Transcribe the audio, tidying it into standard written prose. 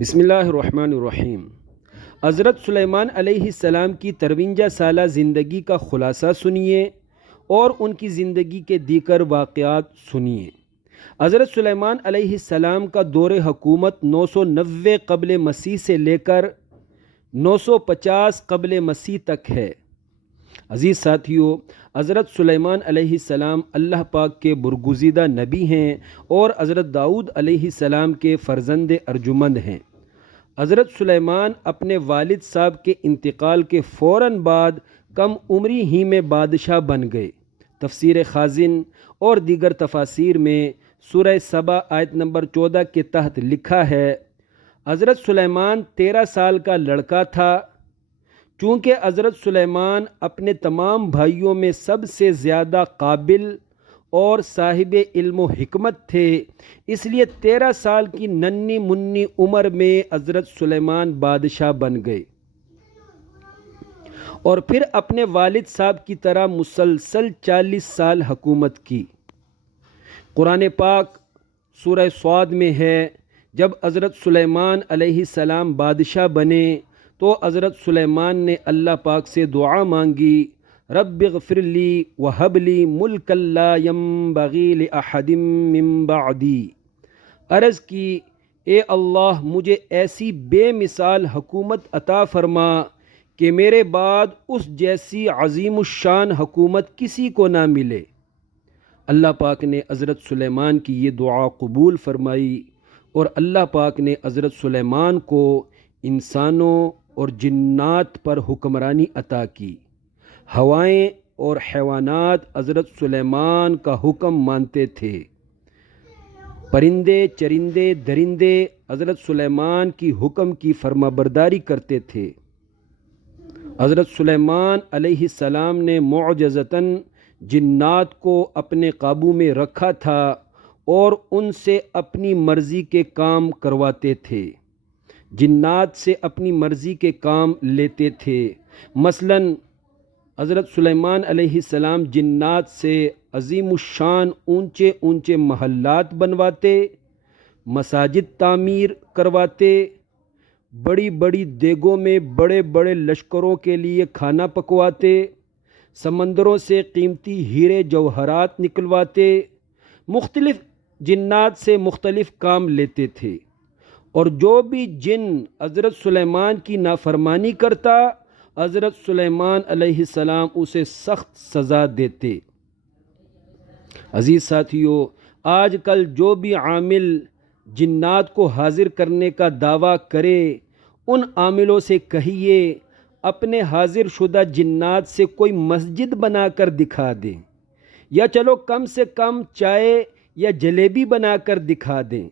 بسم اللہ الرحمن الرحیم۔ حضرت سلیمان علیہ السلام کی 53 سالہ زندگی کا خلاصہ سنیے اور ان کی زندگی کے دیگر واقعات سنیے۔ حضرت سلیمان علیہ السلام کا دور حکومت 990 قبل مسیح سے لے کر 950 قبل مسیح تک ہے۔ عزیز ساتھیو، حضرت سلیمان علیہ السلام اللہ پاک کے برگزیدہ نبی ہیں اور حضرت داؤد علیہ السلام کے فرزند ارجمند ہیں۔ حضرت سلیمان اپنے والد صاحب کے انتقال کے فوراً بعد کم عمری ہی میں بادشاہ بن گئے۔ تفسیر خازن اور دیگر تفاسیر میں سورہ سبا آیت نمبر 14 کے تحت لکھا ہے، حضرت سلیمان 13 سال کا لڑکا تھا۔ چونکہ حضرت سلیمان اپنے تمام بھائیوں میں سب سے زیادہ قابل اور صاحب علم و حکمت تھے، اس لیے 13 سال کی ننھی منی عمر میں حضرت سلیمان بادشاہ بن گئے اور پھر اپنے والد صاحب کی طرح مسلسل 40 سال حکومت کی۔ قرآن پاک سورہ صاد میں ہے، جب حضرت سلیمان علیہ السلام بادشاہ بنے تو حضرت سلیمان نے اللہ پاک سے دعا مانگی، رب اغفر لی وہب لی ملکا لا ینبغی لأحد من بعدی۔ عرض کی، اے اللہ مجھے ایسی بے مثال حکومت عطا فرما کہ میرے بعد اس جیسی عظیم الشان حکومت کسی کو نہ ملے۔ اللہ پاک نے حضرت سلیمان کی یہ دعا قبول فرمائی اور اللہ پاک نے حضرت سلیمان کو انسانوں اور جنات پر حکمرانی عطا کی۔ ہوائیں اور حیوانات حضرت سلیمان کا حکم مانتے تھے۔ پرندے چرندے درندے حضرت سلیمان کی حکم کی فرمانبرداری کرتے تھے۔ حضرت سلیمان علیہ السلام نے معجزتاً جنات کو اپنے قابو میں رکھا تھا اور ان سے اپنی مرضی کے کام کرواتے تھے۔ جنات سے اپنی مرضی کے کام لیتے تھے۔ مثلاً حضرت سلیمان علیہ السلام جنات سے عظیم الشان اونچے اونچے محلات بنواتے، مساجد تعمیر کرواتے، بڑی بڑی دیگوں میں بڑے بڑے لشکروں کے لیے کھانا پکواتے، سمندروں سے قیمتی ہیرے جوہرات نکلواتے، مختلف جنات سے مختلف کام لیتے تھے، اور جو بھی جن حضرت سلیمان کی نافرمانی کرتا، حضرت سلیمان علیہ السلام اسے سخت سزا دیتے۔ عزیز ساتھیو، آج کل جو بھی عامل جنات کو حاضر کرنے کا دعویٰ کرے، ان عاملوں سے کہیے اپنے حاضر شدہ جنات سے کوئی مسجد بنا کر دکھا دیں، یا چلو کم سے کم چائے یا جلیبی بنا کر دکھا دیں۔